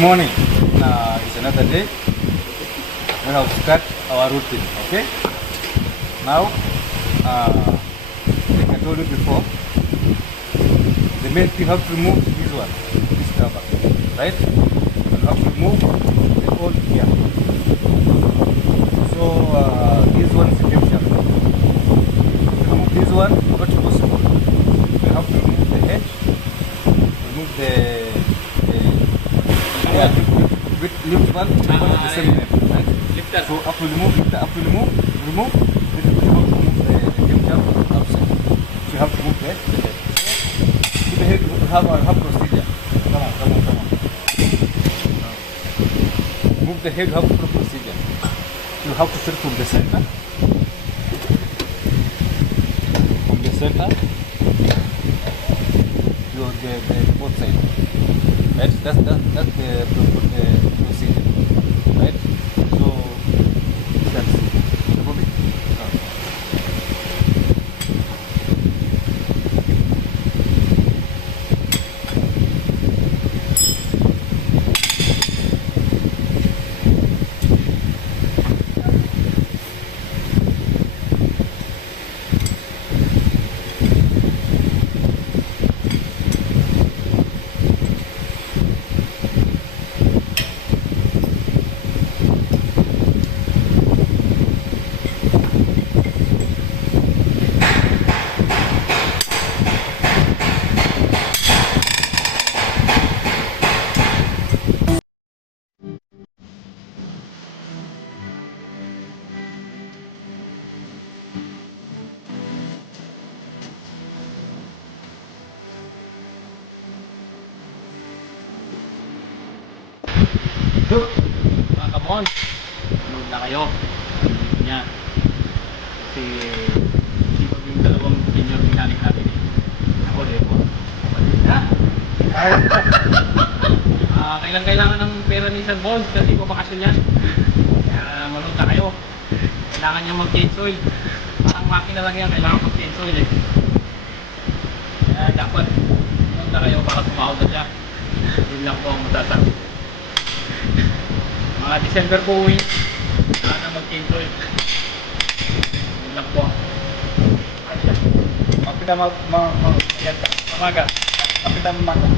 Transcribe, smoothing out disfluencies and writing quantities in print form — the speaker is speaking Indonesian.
Good morning. It's another day. We have to start our routine. Okay. Now, like I told you before, the milk you have to remove this one, this cover, right? You have to remove the old here. So this one is a temperature. To remove this one, not possible. You have to remove the head, remove the lift one, the same name, right? Lifter. So after remove, remove, then you have to remove the temperature outside. So you have to move the head. To the head, you have procedure. Come on. Move the head, you have procedure. You have to start from the center. From the center, the both sides. Right? That's the procedure. Right? So that's the movie. Mga kabon, load na kayo. Yan. Kasi sipag yung dalawang senior mechanic natin eh. Ako, Lepo. Kailangan ng pera ni Sir Bones kasi po bakasyon yan. Kaya malood na kayo. Kailangan niya mag-change oil. Parang makina lang yan, kailangan mag-change oil eh. Kaya dapat load na kayo para tumawag na siya. Yun lang po ang masasabi. Mga December po uwi. Sana mag-change oil. Yun lang po. Kapita umaga.